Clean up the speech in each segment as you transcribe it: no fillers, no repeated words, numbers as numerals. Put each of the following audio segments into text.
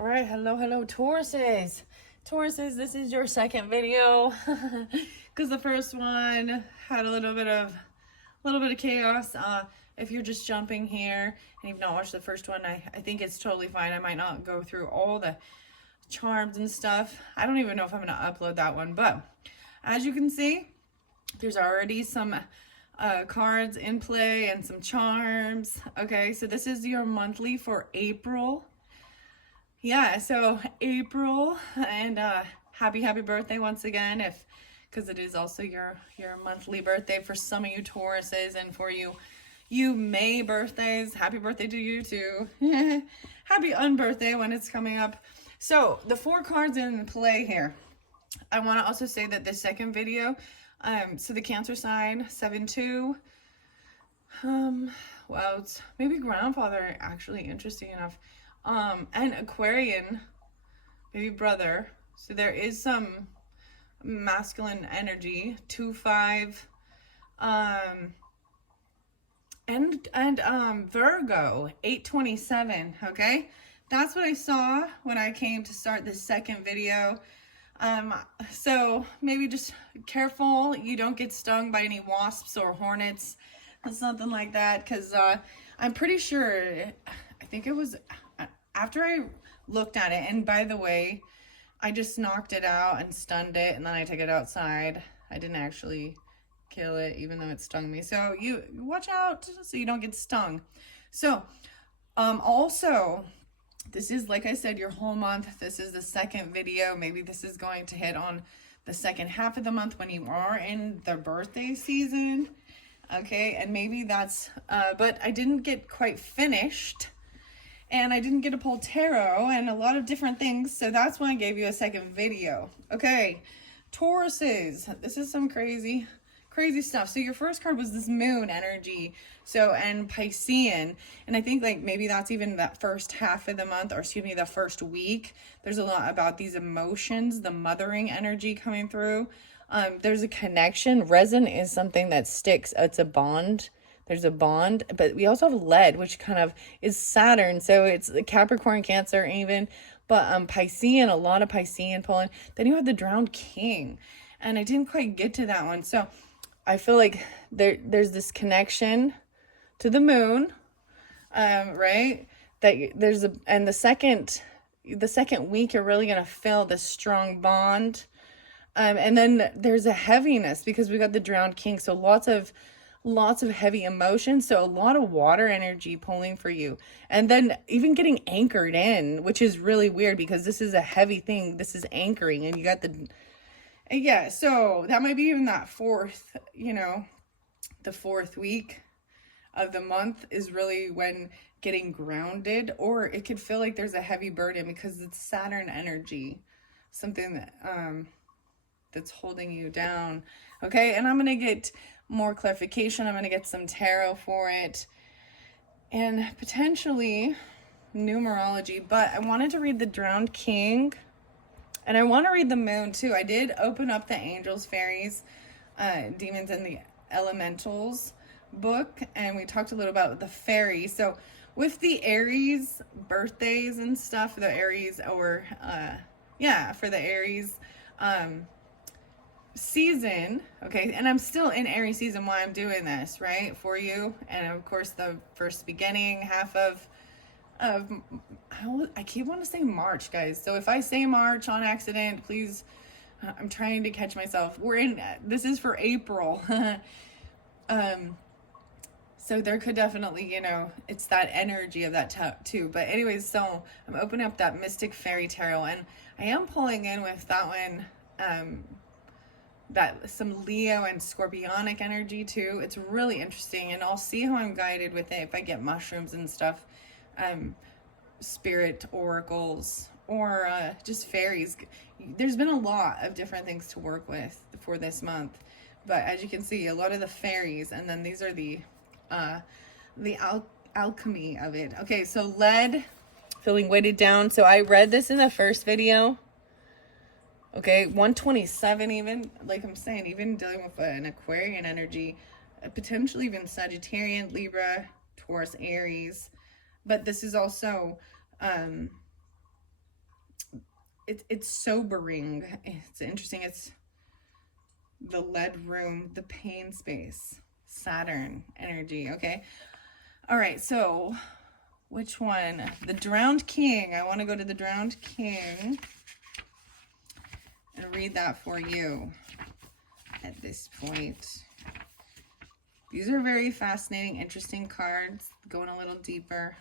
All right, hello, Tauruses. Tauruses, this is your second video because the first one had a little bit of chaos. If you're just jumping here and you've not watched the first one, I think it's totally fine. I might not go through all the charms and stuff. I don't even know if I'm going to upload that one, but as you can see, there's already some cards in play and some charms. Okay, so this is your monthly for April. Yeah, so April, and happy birthday once again, because it is also your monthly birthday for some of you Tauruses, and for you May birthdays, happy birthday to you too. Happy unbirthday when it's coming up. So the 4 cards in play here. I want to also say that this second video, so the Cancer sign 7-2, well, it's maybe grandfather, actually, interesting enough. And Aquarian, maybe brother. So there is some masculine energy. 2-5, and Virgo 8-27. Okay, that's what I saw when I came to start this second video. So maybe just careful you don't get stung by any wasps or hornets or something like that, because I'm pretty sure, I think it was after I looked at it, and by the way, I just knocked it out and stunned it, and then I took it outside. I didn't actually kill it, even though it stung me. So you watch out so you don't get stung. So also, this is, like I said, your whole month. This is the second video. Maybe this is going to hit on the second half of the month when you are in the birthday season. Okay, and maybe that's, but I didn't get quite finished. And I didn't get to pull tarot and a lot of different things. So that's why I gave you a second video. Okay, Tauruses. This is some crazy stuff. So your first card was this moon energy. So, and Piscean. And I think like maybe that's even that first half of the month, or excuse me, the first week. There's a lot about these emotions, the mothering energy coming through. There's a connection. Resin is something that sticks. It's a bond. There's a bond, but we also have lead, which kind of is Saturn. So it's Capricorn, Cancer even, but Piscean, a lot of Piscean pulling. Then you have the drowned king, and I didn't quite get to that one. So I feel like there's this connection to the moon, right? That there's and the second week, you're really going to feel this strong bond. And then there's a heaviness because we got the drowned king. So lots of heavy emotions, so a lot of water energy pulling for you, and then even getting anchored in, which is really weird because this is a heavy thing. This is anchoring, and you got yeah, so that might be even that fourth, the fourth week of the month is really when getting grounded, or it could feel like there's a heavy burden because it's Saturn energy, something that that's holding you down. Okay, and I'm gonna get more clarification. I'm going to get some tarot for it and potentially numerology, but I wanted to read the drowned king, and I want to read the moon too. I did open up the angels, fairies, demons, and the elementals book, and we talked a little about the Faerie. So with the Aries birthdays and stuff, the Aries, or for the Aries season, okay, and I'm still in Aries season while I'm doing this, right, for you. And of course the first beginning half of I keep wanting to say March, guys, so if I say March on accident, please, I'm trying to catch myself. This is for April. So there could definitely, it's that energy of that too. But anyways, so I'm opening up that Mystic Fairy Tarot, and I am pulling in with that one, that some Leo and Scorpionic energy too. It's really interesting, and I'll see how I'm guided with it if I get mushrooms and stuff, spirit oracles, or just fairies. There's been a lot of different things to work with for this month, but as you can see, a lot of the fairies, and then these are the alchemy of it. Okay, so lead, feeling weighted down. So I read this in the first video. Okay, 127, even, like I'm saying, even dealing with an Aquarian energy, potentially even Sagittarian, Libra, Taurus, Aries. But this is also it's sobering. It's interesting. It's the lead room, the pain space, Saturn energy. Okay. All right. So which one? The Drowned King. I want to go to the Drowned King and read that for you at this point. These are very fascinating, interesting cards. Going a little deeper.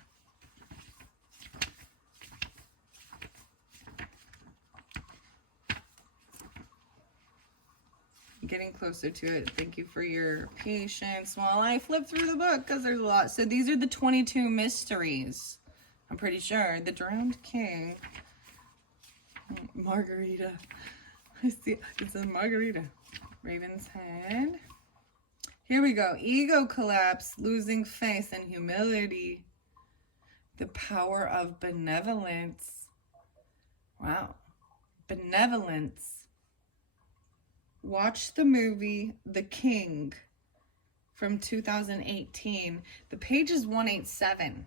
Getting closer to it. Thank you for your patience while I flip through the book, because there's a lot. So these are the 22 mysteries. I'm pretty sure. The Drowned King. Margarita. I see. It's a margarita. Raven's Head. Here we go. Ego collapse, losing faith and humility. The power of benevolence. Wow. Benevolence. Watch the movie The King from 2018. The page is 187.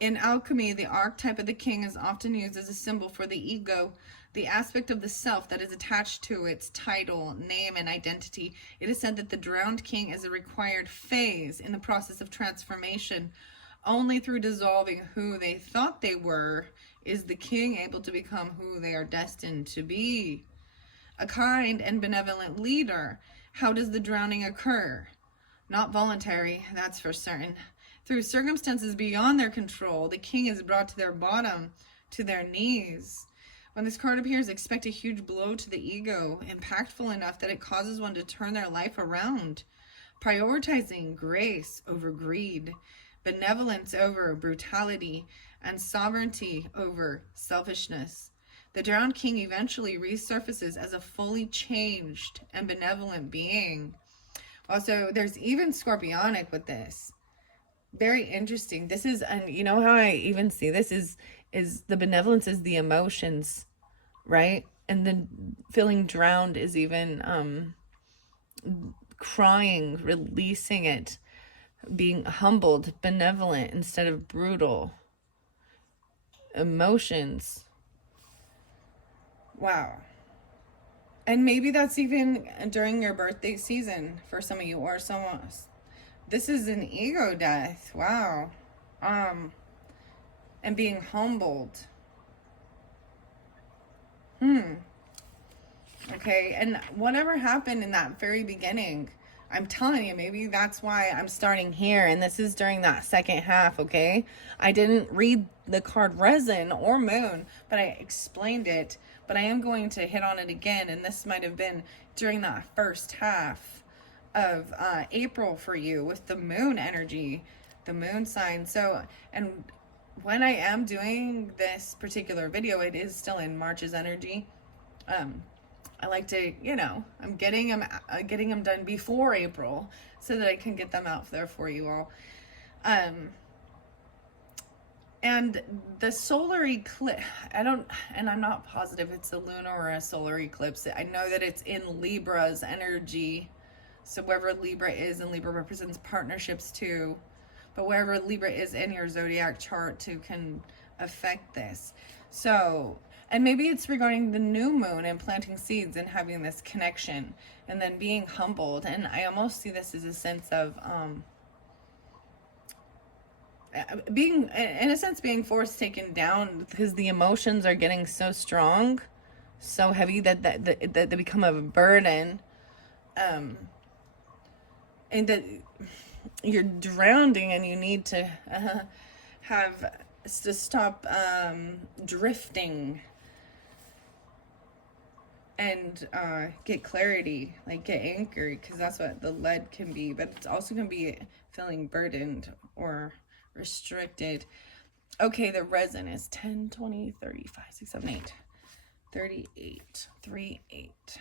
In alchemy, the archetype of the king is often used as a symbol for the ego, the aspect of the self that is attached to its title, name, and identity. It is said that the drowned king is a required phase in the process of transformation. Only through dissolving who they thought they were is the king able to become who they are destined to be. A kind and benevolent leader. How does the drowning occur? Not voluntary, that's for certain. Through circumstances beyond their control, the king is brought to their bottom, to their knees. When this card appears, expect a huge blow to the ego, impactful enough that it causes one to turn their life around. Prioritizing grace over greed, benevolence over brutality, and sovereignty over selfishness. The drowned king eventually resurfaces as a fully changed and benevolent being. Also, there's even scorpionic with this. Very interesting. This is, and you know how I even see this is the benevolence is the emotions, right? And then feeling drowned is even crying, releasing it, being humbled, benevolent instead of brutal. Emotions. Wow. And maybe that's even during your birthday season for some of you, or someone else. This is an ego death. Wow. And being humbled. Okay, and whatever happened in that very beginning, I'm telling you, maybe that's why I'm starting here, and this is during that second half, okay? I didn't read the card Resin or Moon, but I explained it, but I am going to hit on it again, and this might have been during that first half of April for you with the moon energy, the moon sign. So, and when I am doing this particular video, it is still in March's energy. I like to, you know, I'm getting them done before April so that I can get them out there for you all. And the solar eclipse, and I'm not positive it's a lunar or a solar eclipse. I know that it's in Libra's energy. So wherever Libra is, and Libra represents partnerships too, but wherever Libra is in your zodiac chart too can affect this. So, and maybe it's regarding the new moon and planting seeds and having this connection and then being humbled. And I almost see this as a sense of being, in a sense, being forced taken down because the emotions are getting so strong, so heavy that they become a burden. And that you're drowning and you need to stop drifting and get clarity, like get anchored, because that's what the lead can be, but it's also going to be feeling burdened or restricted. Okay, the resin is 10, 20, 30, 5, 6, 7, 8, 38, 3, 8. I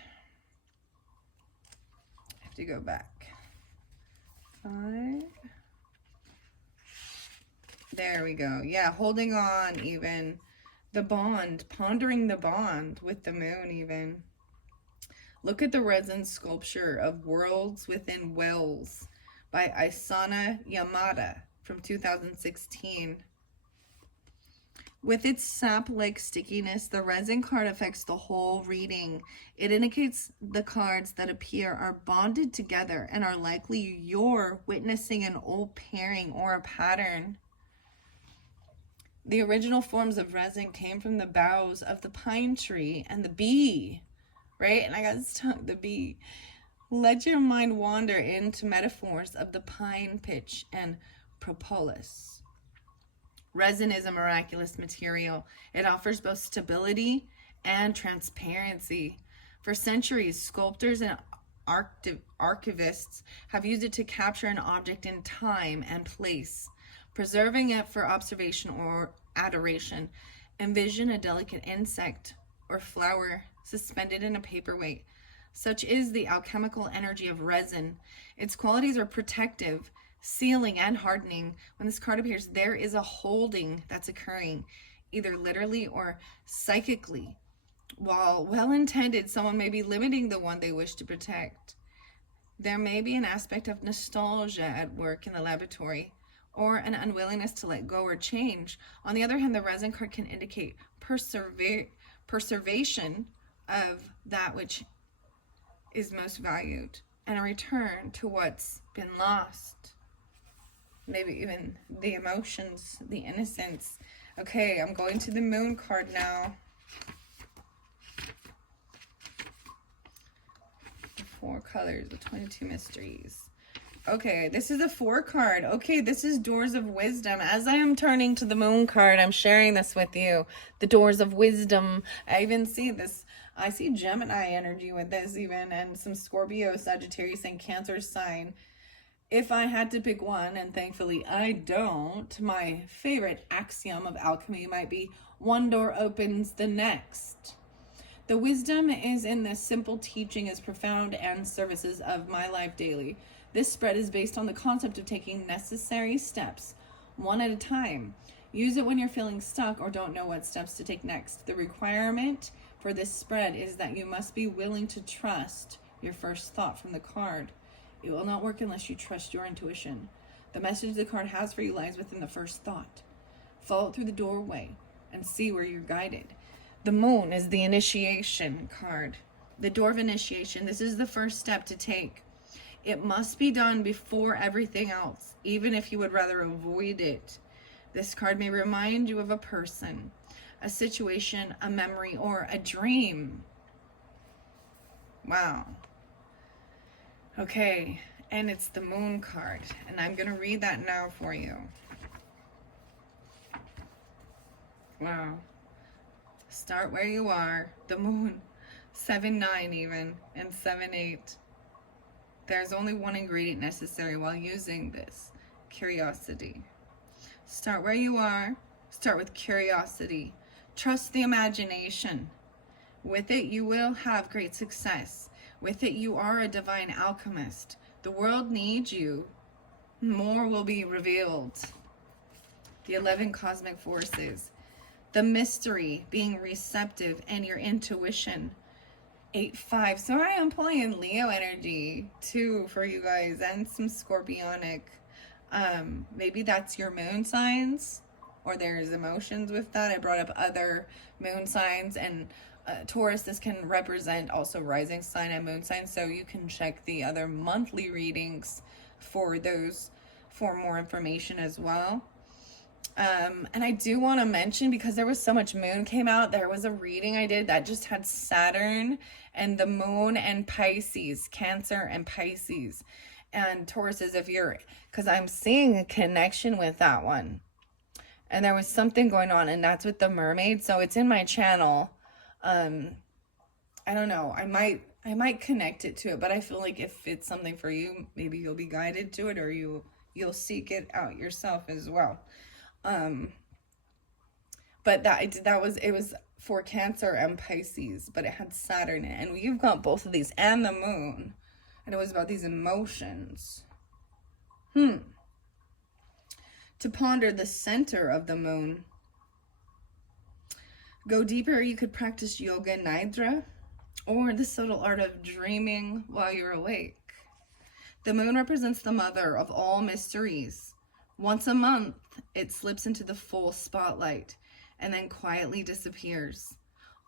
have to go back. 5. There we go. Yeah, holding on even. The bond, pondering the bond with the moon even. Look at the resin sculpture of Worlds Within Wells by Isana Yamada from 2016. With its sap-like stickiness, the resin card affects the whole reading. It indicates the cards that appear are bonded together and are likely you're witnessing an old pairing or a pattern. The original forms of resin came from the boughs of the pine tree and the bee, right? And I got stuck, the bee. Let your mind wander into metaphors of the pine, pitch, and propolis. Resin is a miraculous material. It offers both stability and transparency. For centuries, sculptors and archivists have used it to capture an object in time and place, preserving it for observation or adoration. Envision a delicate insect or flower suspended in a paperweight. Such is the alchemical energy of resin. Its qualities are protective, sealing, and hardening. When this card appears, there is a holding that's occurring, either literally or psychically. While well-intended, someone may be limiting the one they wish to protect. There may be an aspect of nostalgia at work in the laboratory, or an unwillingness to let go or change. On the other hand, the resin card can indicate preservation of that which is most valued, and a return to what's been lost. Maybe even the emotions, the innocence. Okay, I'm going to the moon card now. The 4 colors, the 22 mysteries. Okay, this is a 4 card. Okay, this is Doors of Wisdom. As I am turning to the moon card, I'm sharing this with you. The Doors of Wisdom. I even see this. I see Gemini energy with this even, and some Scorpio, Sagittarius, and Cancer sign. If I had to pick one, and thankfully I don't, my favorite axiom of alchemy might be one door opens the next. The wisdom is in the simple teaching as profound and services of my life daily. This spread is based on the concept of taking necessary steps, one at a time. Use it when you're feeling stuck or don't know what steps to take next. The requirement for this spread is that you must be willing to trust your first thought from the card. It will not work unless you trust your intuition. The message the card has for you lies within the first thought. Follow it through the doorway and see where you're guided. The moon is the initiation card. The door of initiation. This is the first step to take. It must be done before everything else, even if you would rather avoid it. This card may remind you of a person, a situation, a memory, or a dream. Wow. Okay, and it's the moon card, and I'm going to read that now for you. Wow. Start where you are. The moon, 7-9 even, and 7-8. There's only one ingredient necessary while using this: curiosity. Start where you are. Start with curiosity. Trust the imagination. With it, you will have great success. With it, you are a divine alchemist. The world needs you. More will be revealed. The 11 cosmic forces. The mystery, being receptive, and your intuition. 8-5. So I am pulling Leo energy too for you guys, and some Scorpionic. Maybe that's your moon signs, or there's emotions with that. I brought up other moon signs, and Taurus, this can represent also rising sign and moon sign, so you can check the other monthly readings for those for more information as well. And I do want to mention, because there was so much moon came out, there was a reading I did that just had Saturn and the moon and Pisces, Cancer and Pisces. And Taurus is, if you're, because I'm seeing a connection with that one. And there was something going on, and that's with the mermaid. So it's in my channel. I don't know. I might connect it to it, but I feel like if it's something for you, maybe you'll be guided to it, or you'll seek it out yourself as well. But it was for Cancer and Pisces, but it had Saturn in it, and you've got both of these and the moon, and it was about these emotions. To ponder the center of the moon. Go deeper, you could practice yoga nidra, or the subtle art of dreaming while you're awake. The moon represents the mother of all mysteries. Once a month, it slips into the full spotlight, and then quietly disappears,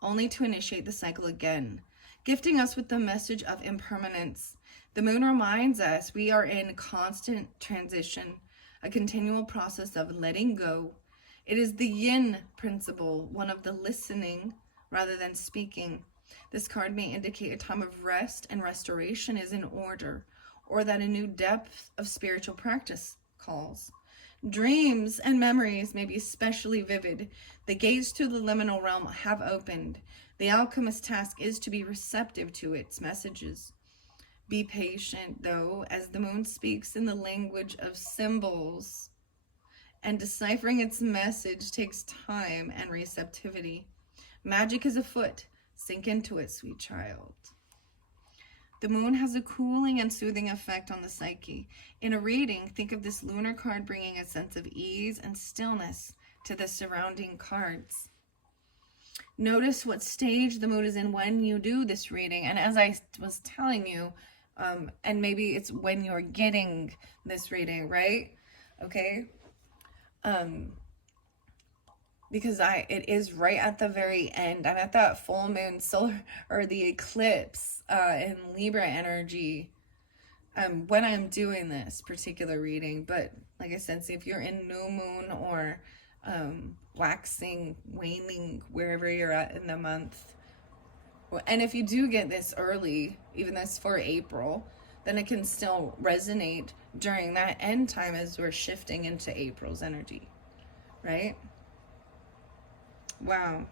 only to initiate the cycle again, gifting us with the message of impermanence. The moon reminds us we are in constant transition, a continual process of letting go. It is the yin principle, one of the listening rather than speaking. This card may indicate a time of rest and restoration is in order, or that a new depth of spiritual practice calls. Dreams and memories may be especially vivid. The gates to the liminal realm have opened. The alchemist's task is to be receptive to its messages. Be patient, though, as the moon speaks in the language of symbols, and deciphering its message takes time and receptivity. Magic is afoot. Sink into it, sweet child. The moon has a cooling and soothing effect on the psyche. In a reading, think of this lunar card bringing a sense of ease and stillness to the surrounding cards. Notice what stage the moon is in when you do this reading. And as I was telling you, and maybe it's when you're getting this reading, right? Okay. Because it is right at the very end. I'm at that full moon solar, or the eclipse in Libra energy when I'm doing this particular reading. But like I said, see if you're in new moon or waxing, waning, wherever you're at in the month. And if you do get this early, even this for April, then it can still resonate during that end time as we're shifting into April's energy, right? Wow.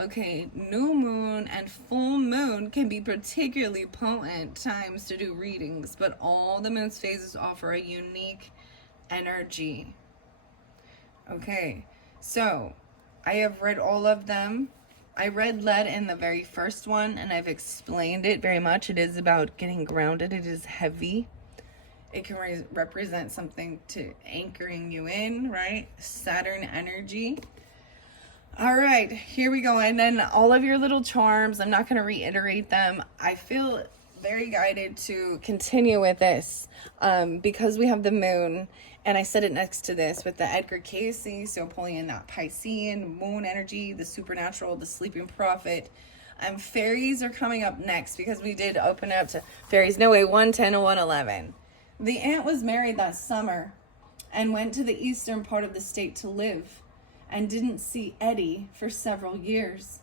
Okay, new moon and full moon can be particularly potent times to do readings, but all the moon's phases offer a unique energy. Okay, so I have read all of them. I read lead in the very first one, and I've explained it very much. It is about getting grounded. It is heavy. It can represent something to anchoring you in, right? Saturn energy. All right, here we go. And then all of your little charms, I'm not going to reiterate them. I feel very guided to continue with this because we have the moon, and I set it next to this with the Edgar Cayce, so pulling in that Piscean, moon energy, the supernatural, the sleeping prophet. Fairies are coming up next because we did open up to fairies. No way, 110 and 111. The aunt was married that summer and went to the eastern part of the state to live and didn't see Eddie for several years.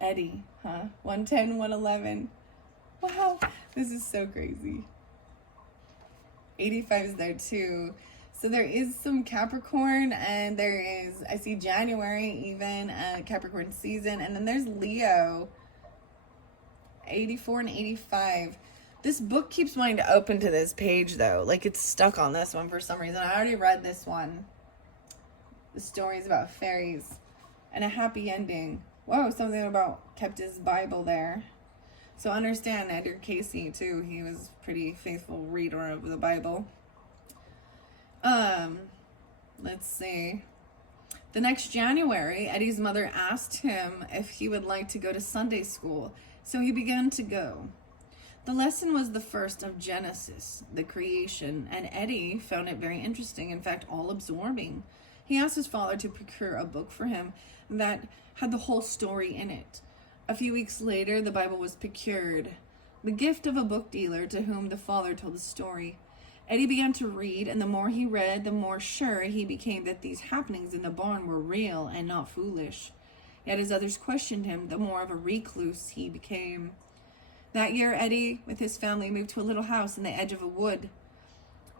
Eddie, huh? 110, 111. Wow, this is so crazy. 85 is there too. So there is some Capricorn, and there is, I see January even, Capricorn season, and then there's Leo, 84 and 85. This book keeps wanting to open to this page though. Like it's stuck on this one for some reason. I already read this one. The stories about fairies and a happy ending. Whoa, something about kept his Bible there. So understand Edgar Cayce too. He was a pretty faithful reader of the Bible. Let's see. The next January, Eddie's mother asked him if he would like to go to Sunday school. So he began to go. The lesson was the first of Genesis, the creation, and Eddie found it very interesting, in fact, all-absorbing. He asked his father to procure a book for him that had the whole story in it. A few weeks later, the Bible was procured, the gift of a book dealer to whom the father told the story. Eddie began to read, and the more he read, the more sure he became that these happenings in the barn were real and not foolish. Yet as others questioned him, the more of a recluse he became. That year, Eddie, with his family, moved to a little house in the edge of a wood,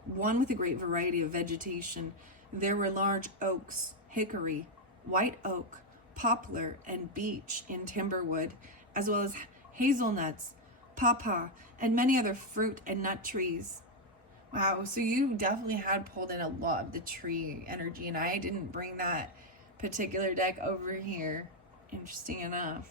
one with a great variety of vegetation. There were large oaks, hickory, white oak, poplar, and beech in timberwood, as well as hazelnuts, pawpaw, and many other fruit and nut trees. Wow, so you definitely had pulled in a lot of the tree energy, and I didn't bring that particular deck over here. Interesting enough.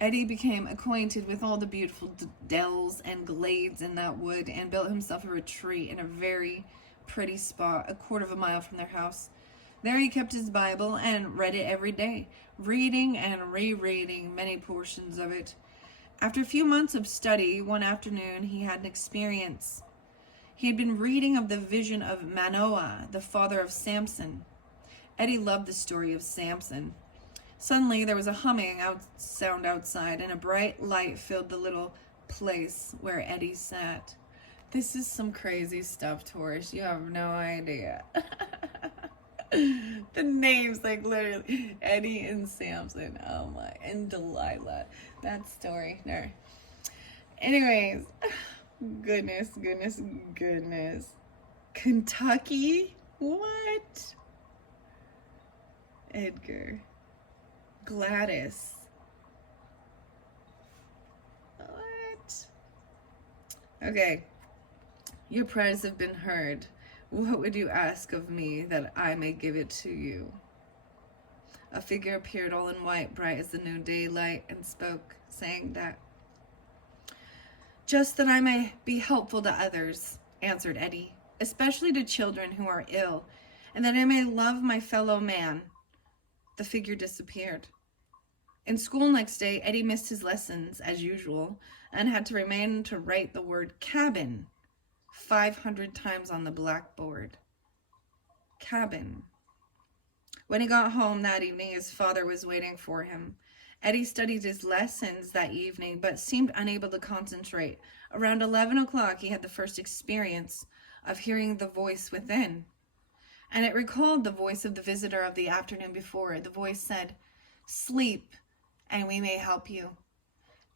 Eddie became acquainted with all the beautiful dells and glades in that wood and built himself a retreat in a very pretty spot a quarter of a mile from their house. There he kept his Bible and read it every day, reading and rereading many portions of it. After a few months of study, one afternoon he had an experience. He had been reading of the vision of Manoah, the father of Samson. Eddie loved the story of Samson. Suddenly, there was a humming sound outside, and a bright light filled the little place where Eddie sat. This is some crazy stuff, Taurus. You have no idea. The names, like literally, Eddie and Samson. Oh my, and Delilah. That story. No. Anyways, goodness. Kentucky? What? Edgar. Gladys. What? Okay. Your prayers have been heard. What would you ask of me that I may give it to you? A figure appeared all in white, bright as the new daylight, and spoke, saying that, just that I may be helpful to others, answered Eddie, especially to children who are ill, and that I may love my fellow man. The figure disappeared. In school next day, Eddie missed his lessons, as usual, and had to remain to write the word cabin 500 times on the blackboard. Cabin. When he got home that evening, his father was waiting for him. Eddie studied his lessons that evening, but seemed unable to concentrate. Around 11 o'clock, he had the first experience of hearing the voice within, and it recalled the voice of the visitor of the afternoon before. The voice said, "Sleep, and we may help you."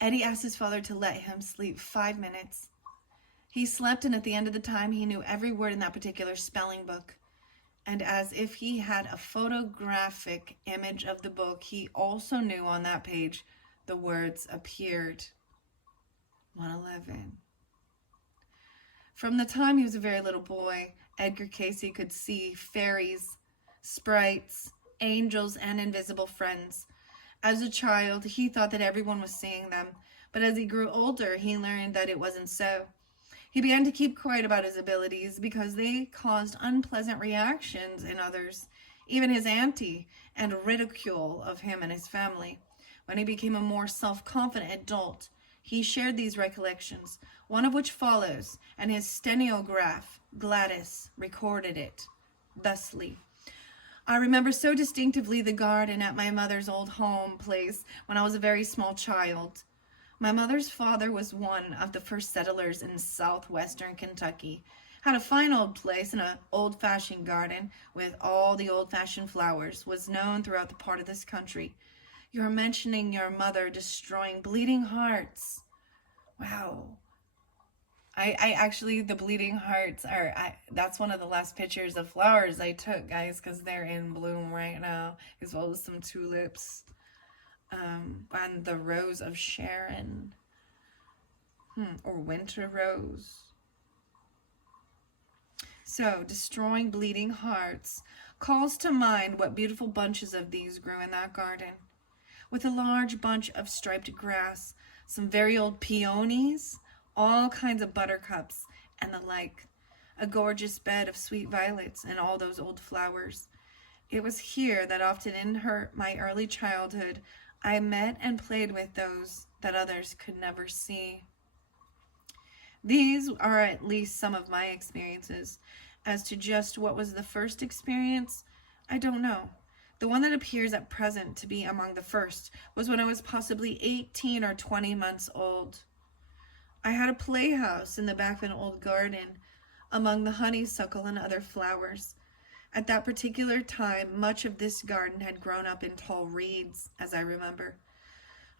Eddie asked his father to let him sleep 5 minutes. He slept, and at the end of the time, he knew every word in that particular spelling book. And as if he had a photographic image of the book, he also knew on that page the words appeared. 111. From the time he was a very little boy, Edgar Casey could see fairies, sprites, angels, and invisible friends. As a child, he thought that everyone was seeing them, but as he grew older, he learned that it wasn't so. He began to keep quiet about his abilities because they caused unpleasant reactions in others, even his auntie, and ridicule of him and his family. When he became a more self-confident adult, he shared these recollections, one of which follows, and his stenograph, Gladys, recorded it thusly. I remember so distinctively the garden at my mother's old home place when I was a very small child. My mother's father was one of the first settlers in southwestern Kentucky, had a fine old place and an old-fashioned garden with all the old-fashioned flowers, was known throughout the part of this country. You're mentioning your mother destroying bleeding hearts. Wow. I actually, the bleeding hearts that's one of the last pictures of flowers I took, guys, because they're in bloom right now, as well as some tulips. And the Rose of Sharon, or Winter Rose. So, destroying bleeding hearts calls to mind what beautiful bunches of these grew in that garden, with a large bunch of striped grass, some very old peonies, all kinds of buttercups, and the like, a gorgeous bed of sweet violets, and all those old flowers. It was here that often in my early childhood, I met and played with those that others could never see. These are at least some of my experiences. As to just what was the first experience, I don't know. The one that appears at present to be among the first was when I was possibly 18 or 20 months old. I had a playhouse in the back of an old garden among the honeysuckle and other flowers. At that particular time, much of this garden had grown up in tall reeds, as I remember.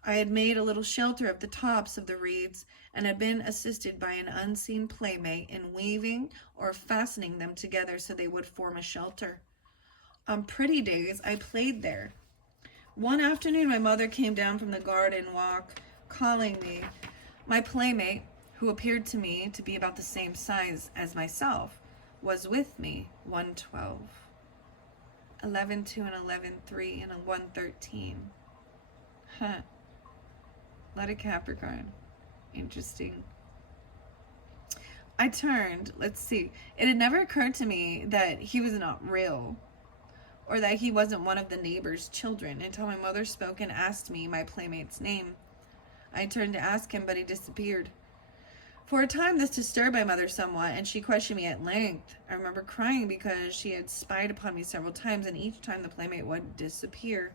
I had made a little shelter of the tops of the reeds and had been assisted by an unseen playmate in weaving or fastening them together so they would form a shelter. On pretty days, I played there. One afternoon, my mother came down from the garden walk, calling me. My playmate, who appeared to me to be about the same size as myself, was with me, 112, 11-2 and 11-3 and a 113. Huh. Lot of Capricorn. Interesting. I turned, let's see. It had never occurred to me that he was not real, or that he wasn't one of the neighbor's children, until my mother spoke and asked me my playmate's name. I turned to ask him, but he disappeared. For a time, this disturbed my mother somewhat, and she questioned me at length. I remember crying because she had spied upon me several times, and each time the playmate would disappear.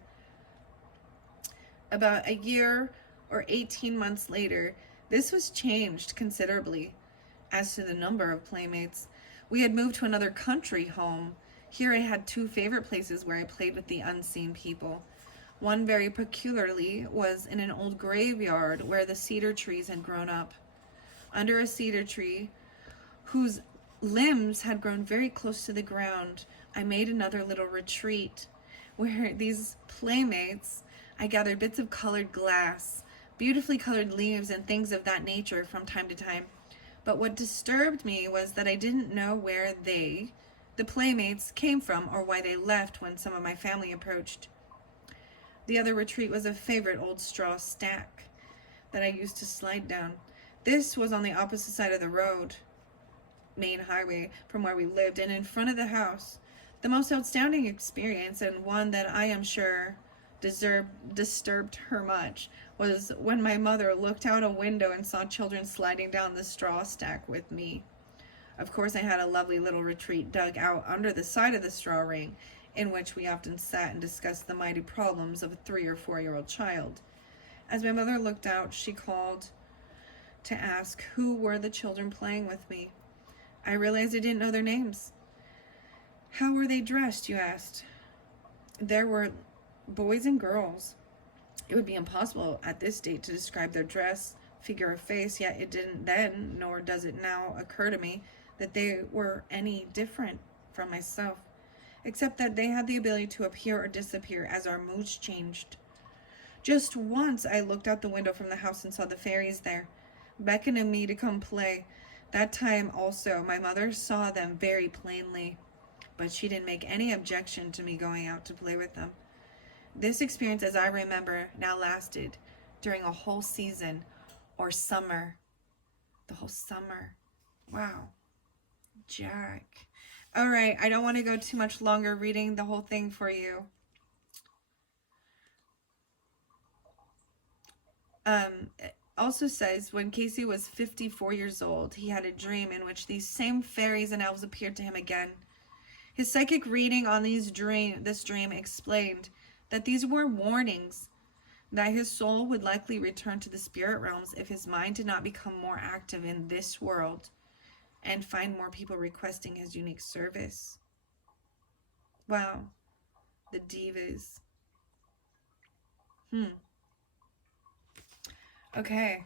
About a year or 18 months later, this was changed considerably. As to the number of playmates, we had moved to another country home. Here I had two favorite places where I played with the unseen people. One very peculiarly was in an old graveyard where the cedar trees had grown up. Under a cedar tree, whose limbs had grown very close to the ground, I made another little retreat where these playmates, I gathered bits of colored glass, beautifully colored leaves, and things of that nature from time to time. But what disturbed me was that I didn't know where they, the playmates, came from or why they left when some of my family approached. The other retreat was a favorite old straw stack that I used to slide down. This was on the opposite side of the road, main highway, from where we lived, and in front of the house. The most outstanding experience, and one that I am sure disturbed her much, was when my mother looked out a window and saw children sliding down the straw stack with me. Of course, I had a lovely little retreat dug out under the side of the straw ring, in which we often sat and discussed the mighty problems of a 3 or 4-year-old child. As my mother looked out, she called to ask who were the children playing with me. I realized I didn't know their names. How were they dressed, you asked? There were boys and girls. It would be impossible at this date to describe their dress, figure, or face, yet it didn't then, nor does it now, occur to me that they were any different from myself, except that they had the ability to appear or disappear as our moods changed. Just once I looked out the window from the house and saw the fairies there, beckoning me to come play. That time also my mother saw them very plainly, but she didn't make any objection to me going out to play with them. This experience, as I remember, now lasted during a whole season or summer. The whole summer. Wow. Jack. All right, I don't want to go too much longer reading the whole thing for you. It also says when Casey was 54 years old, he had a dream in which these same fairies and elves appeared to him again. His psychic reading on this dream explained that these were warnings that his soul would likely return to the spirit realms if his mind did not become more active in this world and find more people requesting his unique service. Wow. The divas. Okay.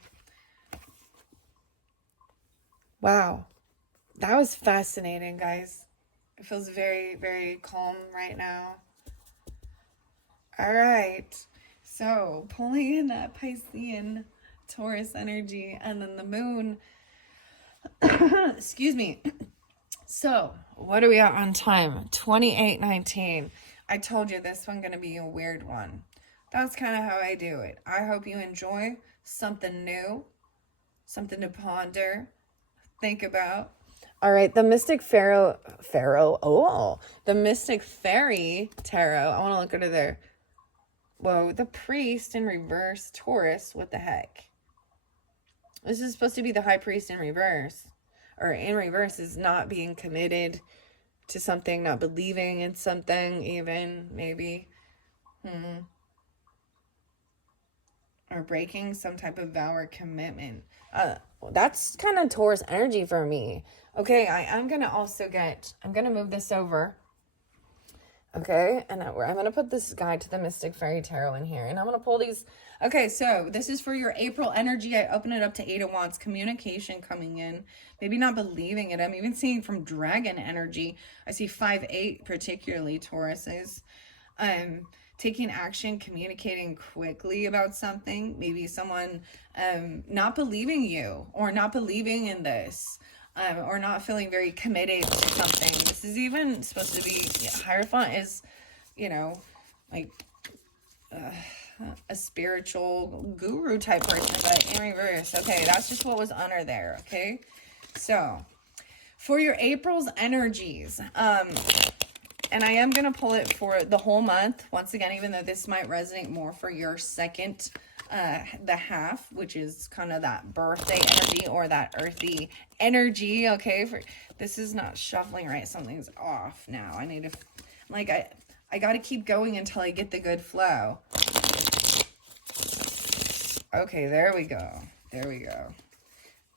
Wow. That was fascinating, guys. It feels very, very calm right now. All right. So, pulling in that Piscean Taurus energy, and then the moon. Excuse me. So, what are we at on time? 28:19. I told you this one's going to be a weird one. That's kind of how I do it. I hope you enjoy something new, something to ponder, think about. All right, the Mystic the Mystic Faerie Tarot. I want to look under there. Whoa, the Priest in reverse, Taurus. What the heck? This is supposed to be the High Priest in reverse. Or in reverse is not being committed to something, not believing in something even, maybe. Or breaking some type of vow or commitment. That's kind of Taurus energy for me. Okay, I'm going to move this over. Okay, and I'm going to put this guide to the Mystic Faerie Tarot in here. And I'm going to pull these. Okay, so this is for your April energy. I open it up to 8 of Wands. Communication coming in. Maybe not believing it. I'm even seeing from Dragon energy. I see 5-8, particularly Tauruses. Taking action, communicating quickly about something. Maybe someone not believing you or not believing in this. Or not feeling very committed to something. This is even supposed to be, Hierophant is, like a spiritual guru type person, but in reverse. Okay, that's just what was under there, okay? So, for your April's energies, and I am going to pull it for the whole month, once again, even though this might resonate more for your second the half, which is kind of that birthday energy or that earthy energy. Okay, for this is not shuffling right. Something's off now. I need to, like, I got to keep going until I get the good flow. Okay, there we go. There we go.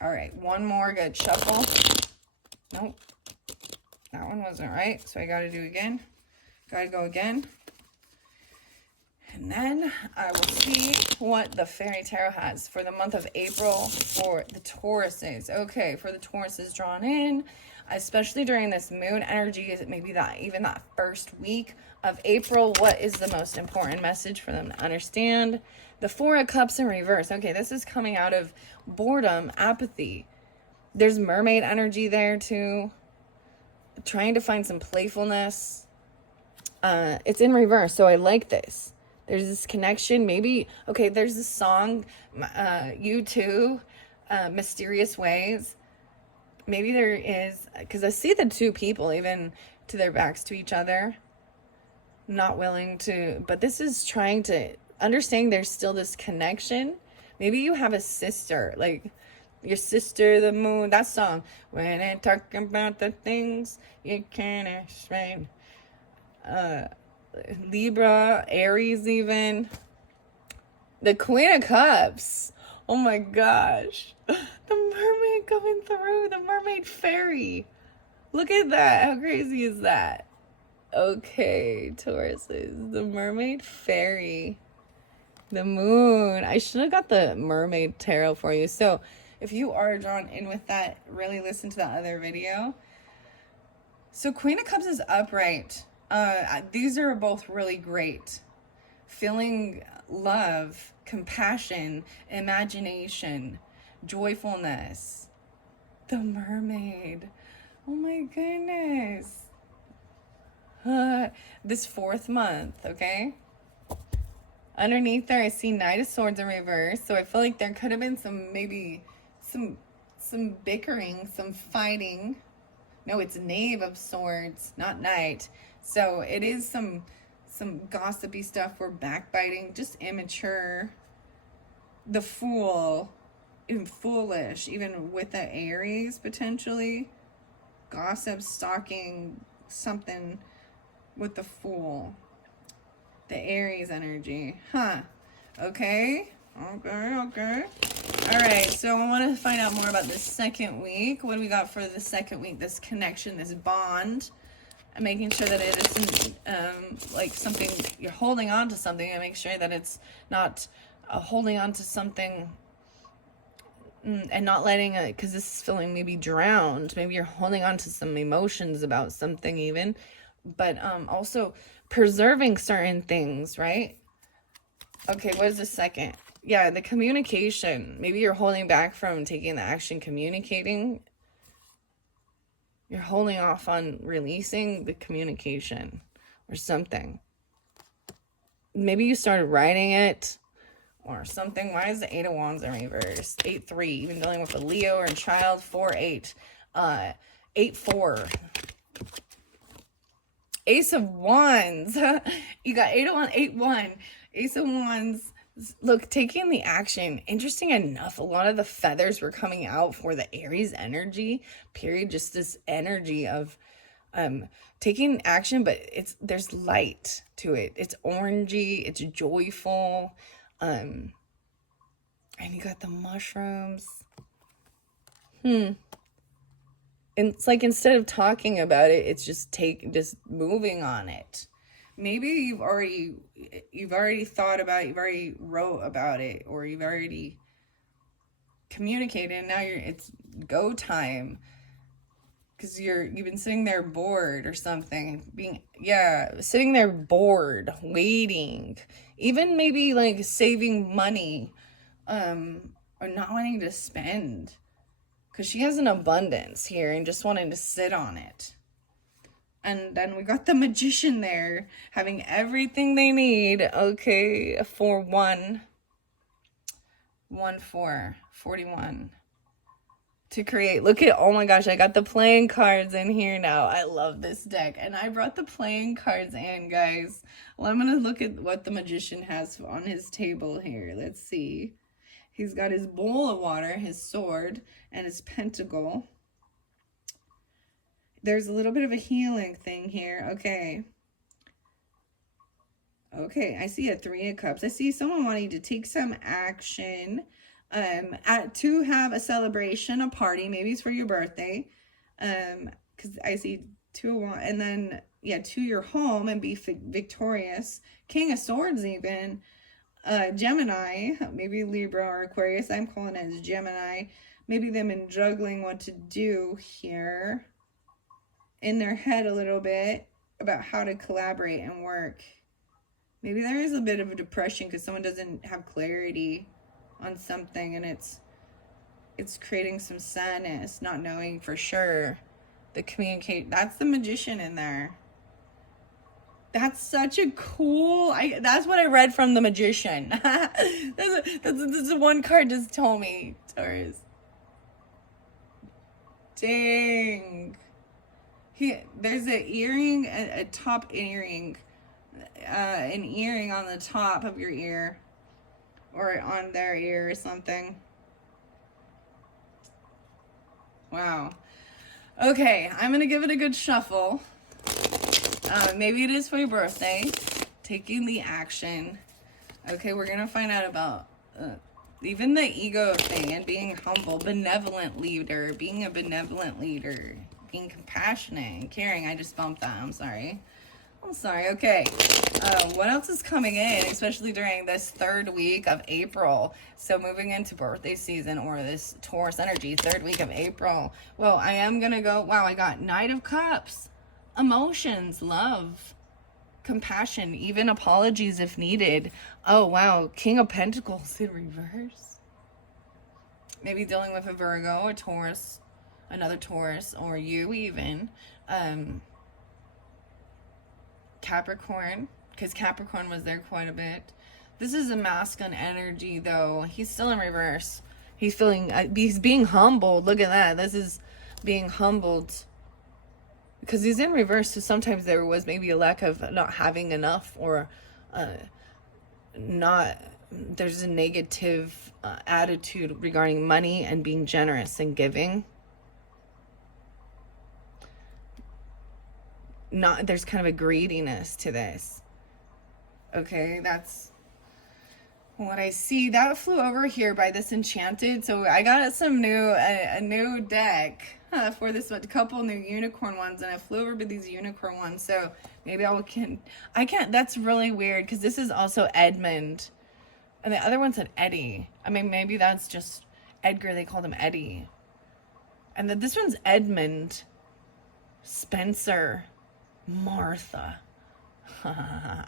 All right, one more good shuffle. Nope, that one wasn't right, so I got to do again. Got to go again. And then I will see what the Faerie Tarot has for the month of April for the Tauruses. Okay, for the Tauruses drawn in, especially during this moon energy, is it maybe that even that first week of April, what is the most important message for them to understand? The Four of Cups in reverse. Okay, this is coming out of boredom, apathy. There's mermaid energy there too. Trying to find some playfulness. It's in reverse, so I like this. There's this connection, maybe, okay, there's this song, You Too, Mysterious Ways. Maybe there is, because I see the two people even to their backs to each other, not willing to, but this is trying to understand there's still this connection. Maybe you have a sister, like your sister, the moon, that song, when I talk about the things you can't explain. Libra, Aries even. The Queen of Cups. Oh my gosh. The mermaid coming through. The mermaid fairy. Look at that. How crazy is that? Okay, Tauruses. The mermaid fairy. The moon. I should have got the mermaid tarot for you. So if you are drawn in with that, really listen to that other video. So Queen of Cups is upright. These are both really great. Feeling love, compassion, imagination, joyfulness. The mermaid. Oh my goodness. This fourth month, okay? Underneath there, I see Knight of Swords in reverse. So I feel like there could have been some bickering, some fighting. No, it's Knave of Swords, not Knight. So it is some gossipy stuff. We're backbiting, just immature. The Fool, and foolish, even with the Aries potentially. Gossip, stalking, something with the Fool. The Aries energy. Huh. Okay. Okay. All right. So I want to find out more about this second week. What do we got for the second week? This connection, this bond. And making sure that it isn't like something you're holding on to something, and make sure that it's not holding on to something and not letting it, because this is feeling maybe drowned. Maybe you're holding on to some emotions about something even, but also preserving certain things, right? Okay, what is the second? Yeah, the communication. Maybe you're holding back from taking the action, communicating. You're holding off on releasing the communication or something. Maybe you started writing it or something. Why is the Eight of Wands in reverse? 8-3, even dealing with a Leo or a child. 4-8. 8-4. Ace of Wands. You got 8 of Wands, 8-1. Ace of Wands. Look, taking the action. Interesting enough, a lot of the feathers were coming out for the Aries energy period. Just this energy of taking action, but there's light to it. It's orangey, it's joyful. And you got the mushrooms. And it's like, instead of talking about it, it's just moving on it. Maybe you've already thought about it, you've already wrote about it, or you've already communicated, and now it's go time. Because you've been sitting there bored or something. Sitting there bored, waiting. Even maybe like saving money, or not wanting to spend. Because she has an abundance here and just wanting to sit on it. And then we got the Magician there, having everything they need. Okay, 4-1. 1-4, 41. to create. Look at, oh my gosh, I got the playing cards in here now. I love this deck. And I brought the playing cards in, guys. Well, I'm going to look at what the magician has on his table here. Let's see. He's got his bowl of water, his sword, and his pentacle. There's a little bit of a healing thing here. Okay. Okay, I see a 3 of Cups. I see someone wanting to take some action to have a celebration, a party. Maybe it's for your birthday. Because I see 2 of Wands. And then, yeah, to your home and be victorious. King of Swords even. Gemini, maybe Libra or Aquarius. I'm calling it as Gemini. Maybe them in juggling what to do here. In their head a little bit about how to collaborate and work. Maybe there is a bit of a depression because someone doesn't have clarity on something, and it's creating some sadness, not knowing for sure the communicate. That's the magician in there. That's such a cool, that's what I read from the magician. That's one card just told me, Taurus. Dang. There's an earring, a top earring, an earring on the top of your ear, or on their ear or something. Wow. Okay, I'm gonna give it a good shuffle. Maybe it is for your birthday. Taking the action. Okay, we're gonna find out about even the ego thing and being humble, benevolent leader, being a benevolent leader, being compassionate and caring. I just bumped that. I'm sorry. Okay. What else is coming in, especially during this 3rd week of April? So moving into birthday season, or this Taurus energy, 3rd week of April. Well, I am going to go, wow, I got Knight of Cups, emotions, love, compassion, even apologies if needed. Oh, wow, King of Pentacles in reverse. Maybe dealing with a Virgo, a Taurus, another Taurus, or you even. Capricorn, because Capricorn was there quite a bit. This is a masculine energy, though. He's still in reverse. He's feeling, he's being humbled. Look at that. This is being humbled because he's in reverse. So sometimes there was maybe a lack of not having enough, or there's a negative attitude regarding money and being generous and giving. There's kind of a greediness to this. Okay, that's what I see. That flew over here by this Enchanted. So I got some a new deck for this one, a couple new unicorn ones, and I flew over by these unicorn ones. So maybe I can't, that's really weird because this is also Edmund. And the other one said Eddie. I mean, maybe that's just Edgar. They called him Eddie. And this one's Edmund, Spencer, Martha. I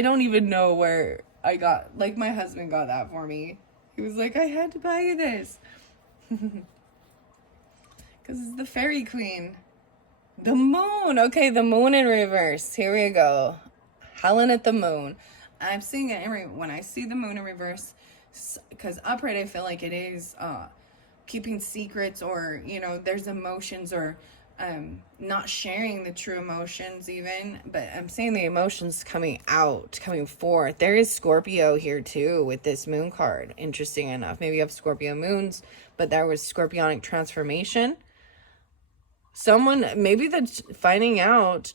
don't even know where I got, like, my husband got that for me. He was like, I had to buy you this. Because it's the fairy queen. The moon. Okay, the moon in reverse. Here we go. Helen at the moon. I'm seeing it when I see the moon in reverse. Because upright, I feel like it is keeping secrets, or, there's emotions, or not sharing the true emotions even. But I'm seeing the emotions coming forth. There is Scorpio here too with this moon card. Interesting enough. Maybe you have Scorpio moons, but there was scorpionic transformation. Someone, maybe that's finding out,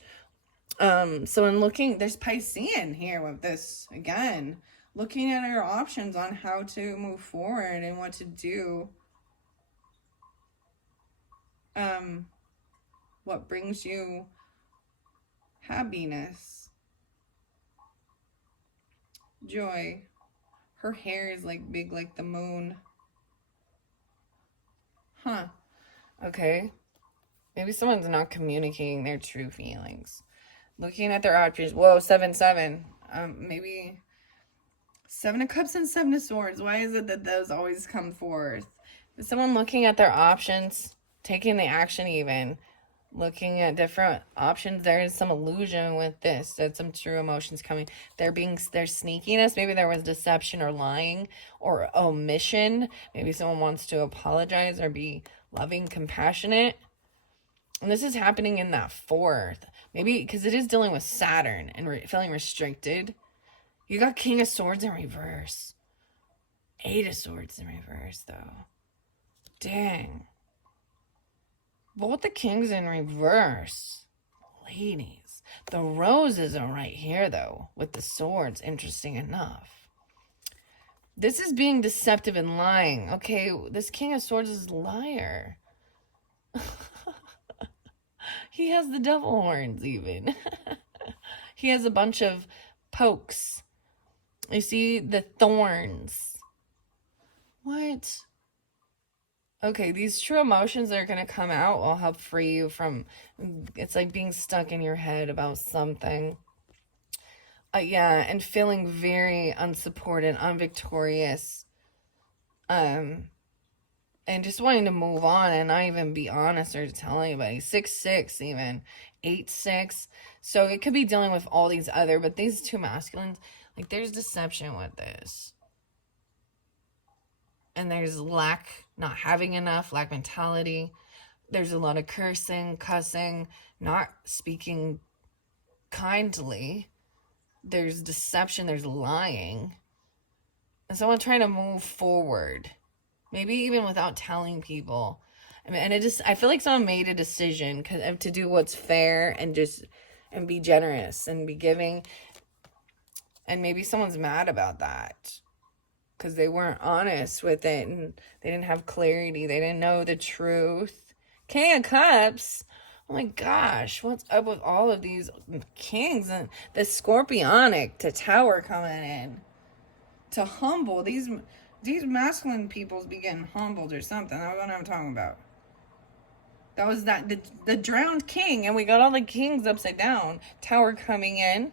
someone looking, there's Piscean here with this again, looking at our options on how to move forward and what to do. What brings you happiness, joy. Her hair is like big like the moon. Okay. Maybe someone's not communicating their true feelings. Looking at their options. Whoa, 7-7. Maybe 7 of Cups and 7 of Swords. Why is it that those always come forth? Is someone looking at their options, taking the action even? looking at different options. There is some illusion with this. There's some true emotions coming. There's sneakiness. Maybe there was deception or lying or omission. Maybe someone wants to apologize or be loving, compassionate. And this is happening in that fourth. Maybe because it is dealing with Saturn and feeling restricted. You got King of Swords in reverse. 8 of Swords in reverse, though. Dang. Both the kings in reverse. Ladies. The roses are right here, though, with the swords, interesting enough. This is being deceptive and lying. Okay, this King of Swords is a liar. He has the devil horns, even. He has a bunch of pokes. You see the thorns. What? Okay, these true emotions that are going to come out will help free you from, it's like being stuck in your head about something. Yeah, and feeling very unsupported, unvictorious. And just wanting to move on and not even be honest or tell anybody. 6-6 even. 8-6. So it could be dealing with all these other, but these two masculines, like there's deception with this. And there's lack, not having enough, lack mentality. There's a lot of cursing, cussing, not speaking kindly. There's deception, there's lying. And someone trying to move forward. Maybe even without telling people. I mean, and I feel like someone made a decision to do what's fair and be generous and be giving. And maybe someone's mad about that. Because they weren't honest with it and they didn't have clarity. They didn't know the truth. King of Cups. Oh my gosh, what's up with all of these kings and the Scorpionic to Tower coming in? To humble. These masculine peoples be getting humbled or something. That's what I'm talking about. That was the drowned king, and we got all the kings upside down. Tower coming in.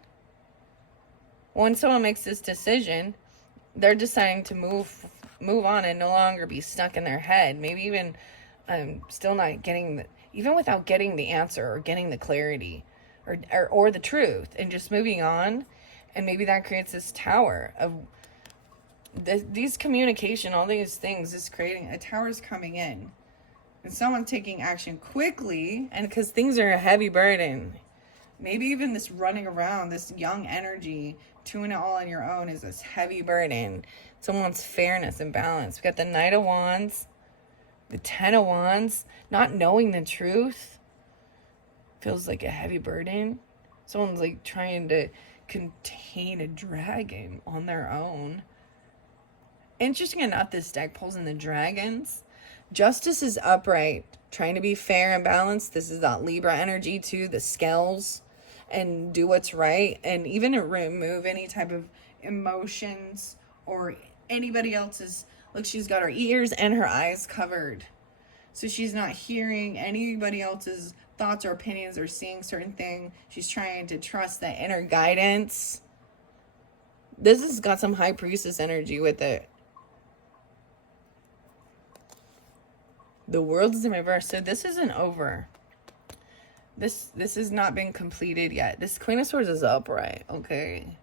When someone makes this decision, they're deciding to move on and no longer be stuck in their head. Maybe even still not getting even without getting the answer or getting the clarity or the truth, and just moving on. And maybe that creates this tower of these communication, all these things is creating a tower's coming in. And someone taking action quickly, and because things are a heavy burden. Maybe even this running around, this young energy, doing it all on your own is this heavy burden. Someone wants fairness and balance. We got the Knight of Wands, the 10 of Wands. Not knowing the truth feels like a heavy burden. Someone's like trying to contain a dragon on their own. Interesting enough, this deck pulls in the dragons. Justice is upright, trying to be fair and balanced. This is that Libra energy too, the scales, and do what's right, and even to remove any type of emotions or anybody else's. Look, she's got her ears and her eyes covered, so she's not hearing anybody else's thoughts or opinions or seeing certain things. She's trying to trust that inner guidance. This has got some high priestess energy with it. The world is in reverse, so this isn't over. This has not been completed yet. This Queen of Swords is upright, okay?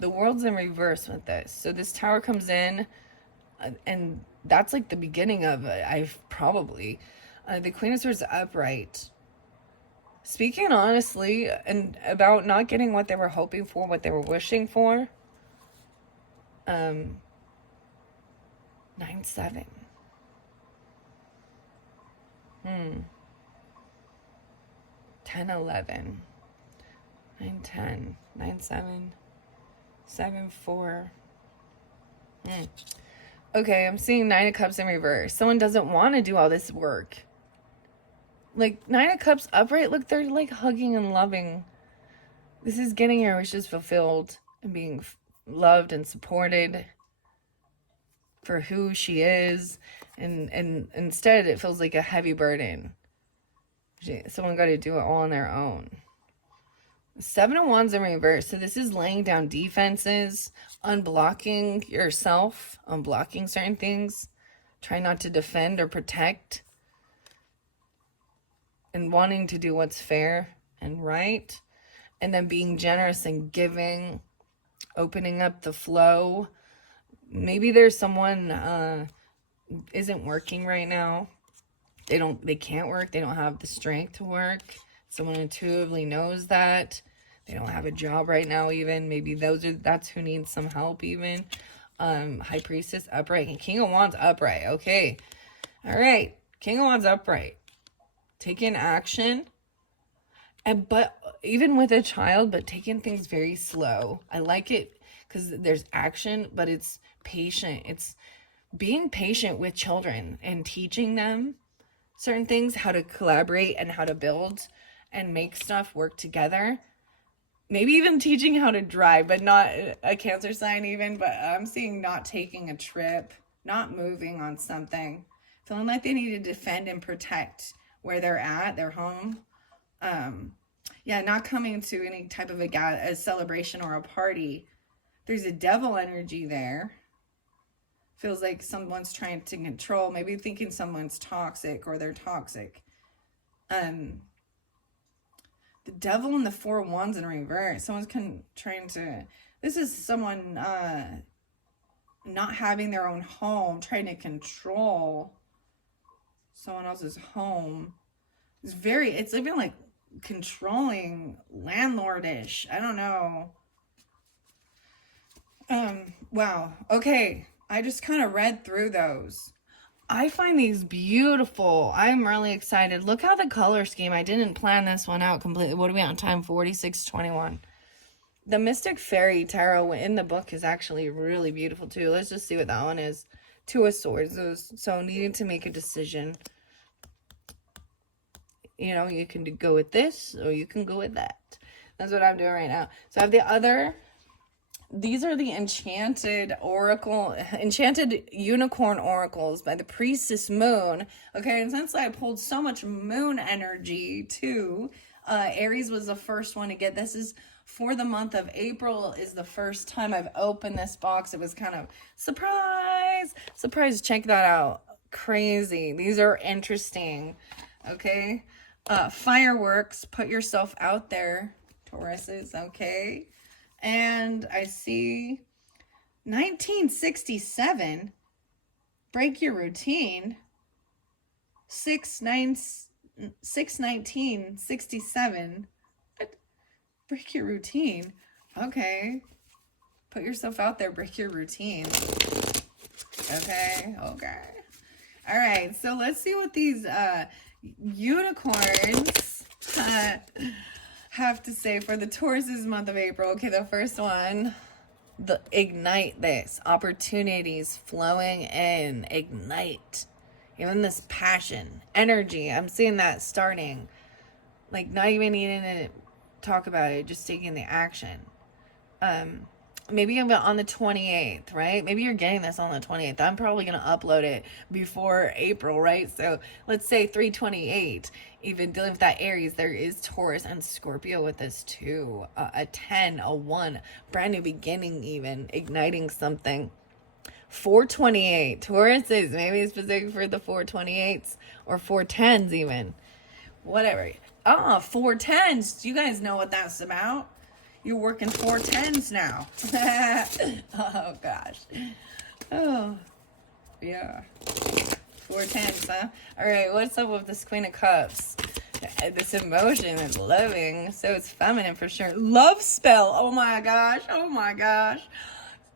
The world's in reverse with this. So this tower comes in, and that's like the beginning of it. The Queen of Swords is upright. Speaking honestly, and about not getting what they were hoping for, what they were wishing for. 9-7. 10-11. 9-10. 9-7. 7-4. Okay, I'm seeing 9 of Cups in reverse. Someone doesn't want to do all this work. Like, 9 of Cups upright, look, they're like hugging and loving. This is getting your wishes fulfilled and being loved and supported for who she is. And instead, it feels like a heavy burden. Someone got to do it all on their own. 7 of Wands in reverse. So this is laying down defenses, unblocking yourself, unblocking certain things, trying not to defend or protect. and wanting to do what's fair and right, and then being generous and giving, opening up the flow. Maybe there's someone isn't working right now. They can't work. They don't have the strength to work. Someone intuitively knows that. They don't have a job right now even. Maybe that's who needs some help even. High Priestess upright and King of Wands upright. Okay. All right. King of Wands upright. Taking action. But even with a child, but taking things very slow. I like it because there's action, but it's patient. It's being patient with children and teaching them certain things, how to collaborate and how to build and make stuff work together. Maybe even teaching how to drive, but not a Cancer sign even, but I'm seeing not taking a trip, not moving on something, feeling like they need to defend and protect where they're at, their home. Yeah, not coming to any type of a celebration or a party. There's a devil energy there. Feels like someone's trying to control, maybe thinking someone's toxic or they're toxic. The devil and the 4 wands in reverse. Someone's trying to, this is someone not having their own home, trying to control someone else's home. It's even like controlling, landlordish. I don't know. Wow. Okay. I just kind of read through those. I find these beautiful. I'm really excited. Look how the color scheme. I didn't plan this one out completely. What are we on time? 46:21. The Mystic Faerie Tarot in the book is actually really beautiful too. Let's just see what that one is. 2 of Swords. So needing to make a decision. You know, you can go with this or you can go with that. That's what I'm doing right now. So I have the other. These are the Enchanted Unicorn Oracles by the Priestess Moon. Okay, and since I pulled so much moon energy too, Aries was the first one to get. This is for the month of April, is the first time I've opened this box. It was kind of surprise. Check that out. Crazy. These are interesting. Okay. Fireworks. Put yourself out there, Tauruses. Okay. And I see 1967, break your routine. 6/19/67, break your routine. Okay. Put yourself out there, break your routine. Okay. All right. So let's see what these unicorns have to say for the Taurus's month of April. Okay, the first one, the ignite this. Opportunities flowing in. Ignite. Even this passion. Energy. I'm seeing that starting. Like not even needing to talk about it, just taking the action. Maybe I'm on the 28th, right? Maybe you're getting this on the 28th. I'm probably going to upload it before April, right? So let's say 3/28. Even dealing with that Aries, there is Taurus and Scorpio with this too. A 10, a 1, brand new beginning even, igniting something. 4/28. Taurus is maybe specific for the 4/28s or 4/10s even. Whatever. 4/10s. Do you guys know what that's about? You're working 4/10s now. Oh, gosh. Oh, yeah. 4/10s, huh? All right, what's up with this Queen of Cups? This emotion is loving, so it's feminine for sure. Love spell. Oh, my gosh.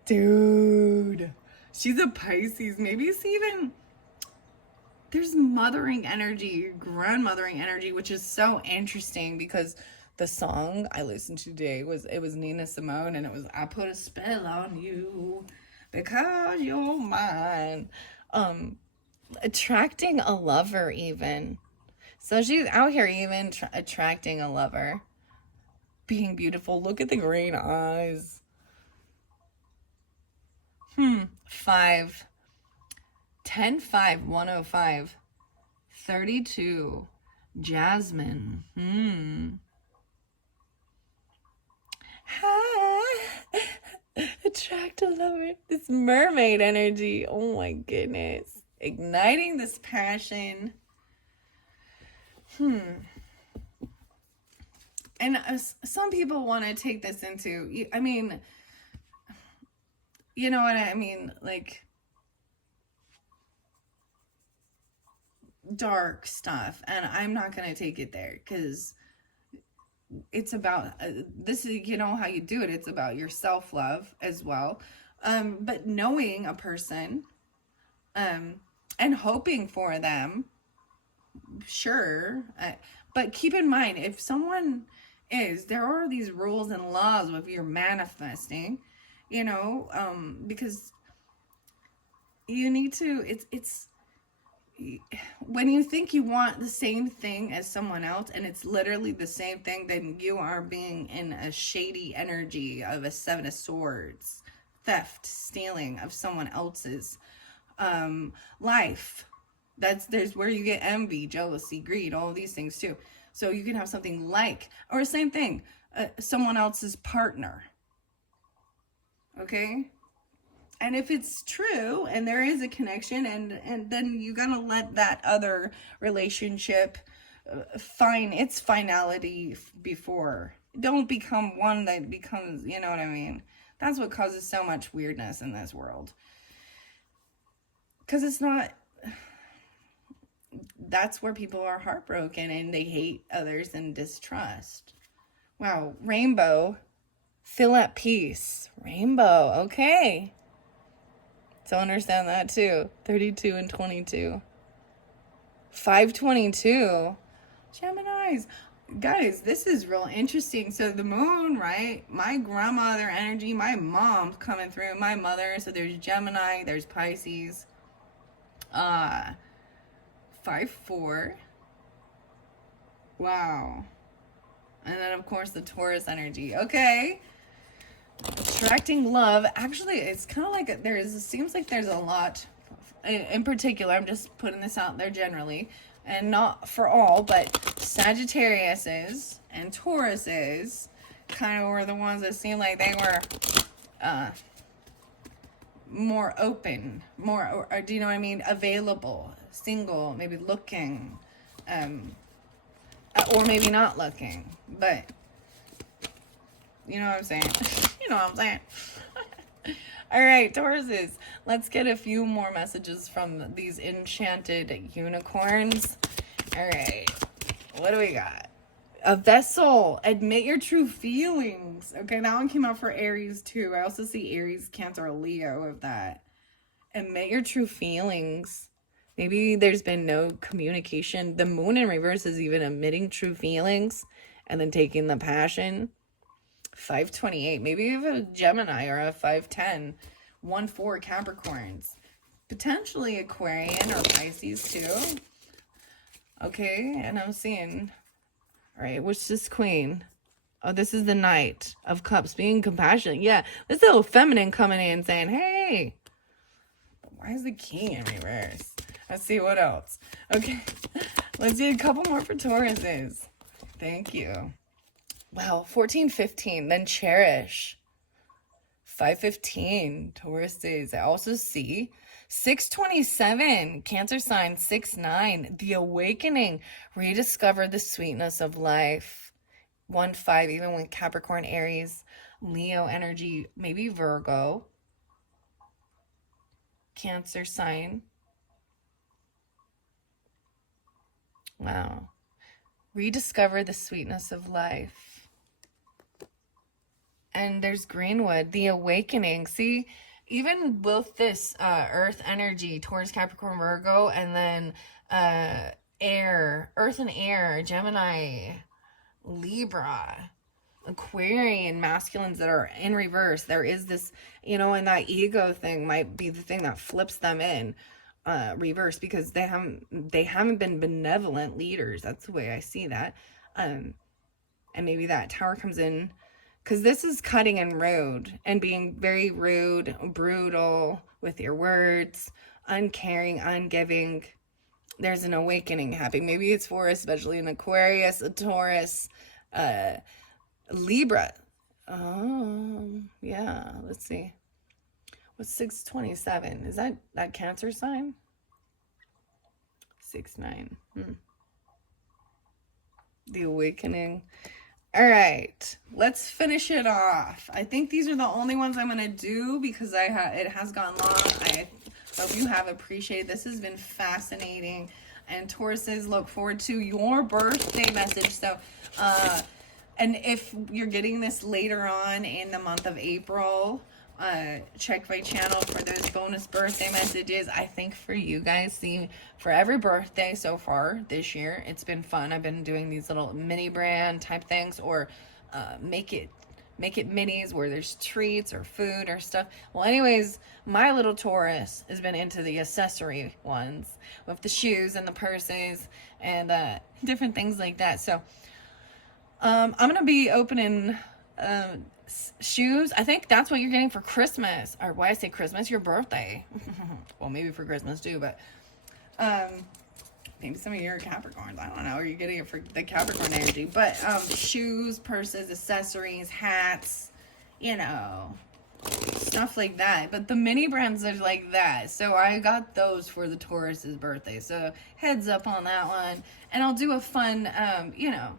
Dude. She's a Pisces. Maybe it's even... There's mothering energy, grandmothering energy, which is so interesting because... The song I listened to today was Nina Simone, and it was I Put a Spell on You Because You're Mine. Attracting a lover even. So she's out here even attracting a lover. Being beautiful. Look at the green eyes. 5. 10/5, 105. 32. Jasmine. Attract a lover. This mermaid energy. Oh my goodness. Igniting this passion. And some people want to take this into, I mean, you know what I mean? Like, dark stuff. And I'm not going to take it there because it's about, this is, you know how you do it. It's about your self-love as well. But knowing a person, and hoping for them, sure. But keep in mind, if someone there are these rules and laws if you're manifesting, you know, because you need to, it's when you think you want the same thing as someone else and it's literally the same thing, then you are being in a shady energy of a Seven of Swords, theft, stealing of someone else's life. There's where you get envy, jealousy, greed, all of these things too. So you can have something like, or same thing, someone else's partner. Okay? And if it's true and there is a connection, and then you gotta let that other relationship find its finality before. Don't become one that becomes, you know what I mean? That's what causes so much weirdness in this world. Because it's not, that's where people are heartbroken and they hate others and distrust. Wow, rainbow, feel at peace. Rainbow, okay. So understand that too. 32 and 22. 522. Geminis. Guys, this is real interesting. So the moon, right? My grandmother energy, my mom's coming through, my mother. So there's Gemini, there's Pisces. 5-4. Wow. And then of course the Taurus energy. Okay. Attracting love. Actually, it's kind of like seems like there's a lot in particular. I'm just putting this out there generally, and not for all, but Sagittariuses and Tauruses kind of were the ones that seemed like they were more open, more, or do you know what I mean? Available, single, maybe looking, or maybe not looking, but you know what I'm saying? You know what I'm saying? All right, Tauruses. Let's get a few more messages from these enchanted unicorns. All right. What do we got? A vessel. Admit your true feelings. Okay, that one came out for Aries too. I also see Aries, Cancer, Leo of that. Admit your true feelings. Maybe there's been no communication. The moon in reverse is even admitting true feelings and then taking the passion. 528. Maybe you have a Gemini or a 510. 1-4 Capricorns. Potentially Aquarian or Pisces too. Okay, and I'm seeing... All right, what's this queen? Oh, this is the Knight of Cups, being compassionate. Yeah, this little feminine coming in saying, hey. Why is the king in reverse? Let's see what else. Okay, let's do a couple more for Tauruses. Thank you. Wow, 14-15, then Cherish. 5-15, Tauruses. I also see 6-27, Cancer sign, 6-9, the awakening, rediscover the sweetness of life. 1-5, even with Capricorn, Aries, Leo energy, maybe Virgo, Cancer sign. Wow. Rediscover the sweetness of life. And there's Greenwood, the awakening. See, even with this earth energy, Taurus, Capricorn, Virgo, and then air, earth and air, Gemini, Libra, Aquarian masculines that are in reverse. There is this, you know, and that ego thing might be the thing that flips them in reverse, because they haven't been benevolent leaders. That's the way I see that. And maybe that Tower comes in, because this is cutting and rude and being very rude, brutal with your words, uncaring, ungiving. There's an awakening happening. Maybe it's for especially an Aquarius, a Taurus, Libra. Oh, yeah. Let's see. What's 6-27? Is that Cancer sign? 6-9. The awakening. All right, let's finish it off. I think these are the only ones I'm gonna do because it has gone long. I hope you have appreciated. This has been fascinating. And Tauruses, look forward to your birthday message. So, and if you're getting this later on in the month of April, check my channel for those bonus birthday messages. I think for you guys, see, for every birthday so far this year, it's been fun. I've been doing these little mini brand type things, or make it minis where there's treats or food or stuff. Well, anyways, my little Taurus has been into the accessory ones with the shoes and the purses and different things like that. So I'm gonna be opening shoes. I think that's what you're getting for Christmas, or why I say Christmas, your birthday. Well, maybe for Christmas too, but maybe some of you are Capricorns, I don't know, or you're getting it for the Capricorn energy. But shoes, purses, accessories, hats, you know, stuff like that. But the mini brands are like that, so I got those for the Taurus's birthday, so heads up on that one. And I'll do a fun you know,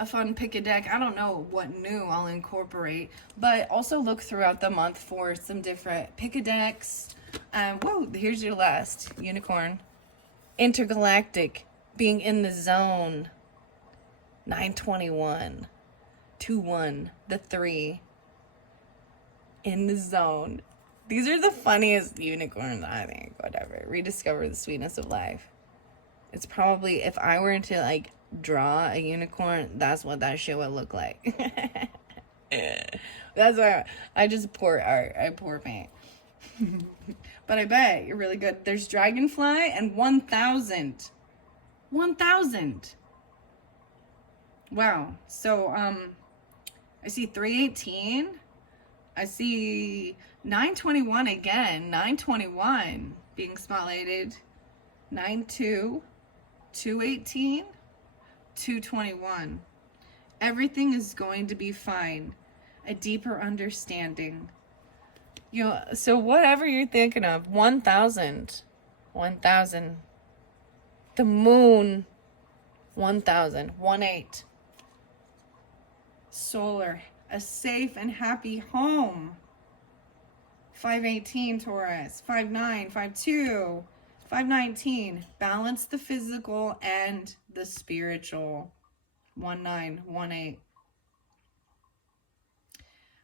a fun pick a deck. I don't know what new I'll incorporate, but also look throughout the month for some different pick a decks. Whoa, here's your last unicorn. Intergalactic, being in the zone. 921 21, the 3, in the zone. These are the funniest unicorns, I think. Whatever. Rediscover the sweetness of life. It's probably, if I were to like draw a unicorn, that's what that shit would look like. That's why I just pour art. I pour paint. But I bet you're really good. There's Dragonfly and 1,000. 1,000. Wow. So, I see 318. I see 921 again. 921 being spotlighted. 92. 218. 221. Everything is going to be fine. A deeper understanding. You know, so whatever you're thinking of, 1,000. 1,000. The moon, 1,000. 1-8. Solar, a safe and happy home. 518 Taurus. 5-9, 5-2, 5-19. Balance the physical and the spiritual. 1-9, 1-8.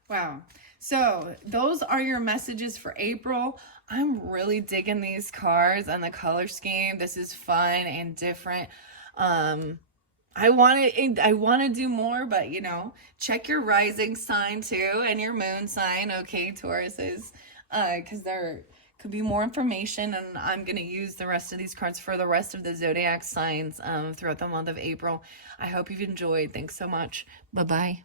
Wow. So those are your messages for April. I'm really digging these cards and the color scheme. This is fun and different. I want to do more, but you know, check your rising sign too and your moon sign, okay, Tauruses, because there could be more information, and I'm going to use the rest of these cards for the rest of the zodiac signs throughout the month of April. I hope you've enjoyed. Thanks so much. Bye-bye.